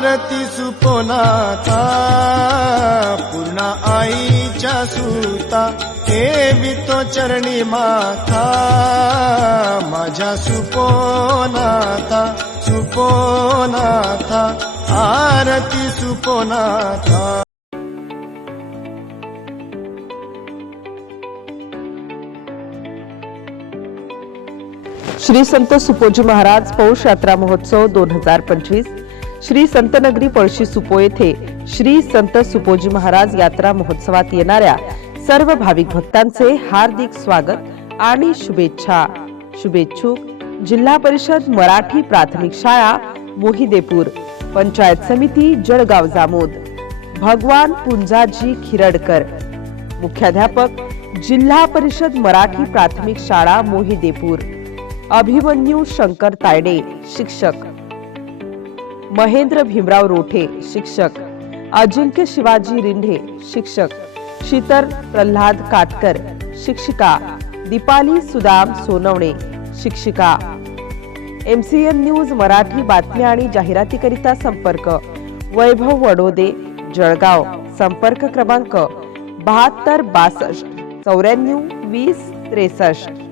आरती सुपोनाथा पूर्ण आईच्या सुता ठेवितो चरणी माथा माझ्या सुपोनाथा सुपोनाथा आरती सुपोनाथा। श्री संत सुपोजी महाराज पौष यात्रा महोत्सव 2025 श्री संत नगरी पळशी सुपो येथे श्री संत सुपोजी महाराज यात्रा महोत्सवात येणाऱ्या सर्व भाविक भक्तांचे हार्दिक स्वागत आणि शुभेच्छा। शुभेच्छुक जिल्हा परिषद मराठी प्राथमिक शाळा मोहिदेपूर, पंचायत समिती जळगाव जामोद, भगवान पुंजाजी खिरडकर, मुख्याध्यापक जिल्हा परिषद मराठी प्राथमिक शाळा मोहिदेपूर, अभिमन्यू शंकर तायडे शिक्षक, महेंद्र भीमराव रोठे शिक्षक, अजिंक्य शिवाजी रिंढे शिक्षक, शीतर प्रल्हाद काटकर शिक्षिका, दीपाली सुदाम सोनवणे शिक्षिका। MCN न्यूज मराठी बातम्या आणि जाहिरातीकरिता संपर्क वैभव वडोदे जळगाव, संपर्क क्रमांक 72 62 94 20 63।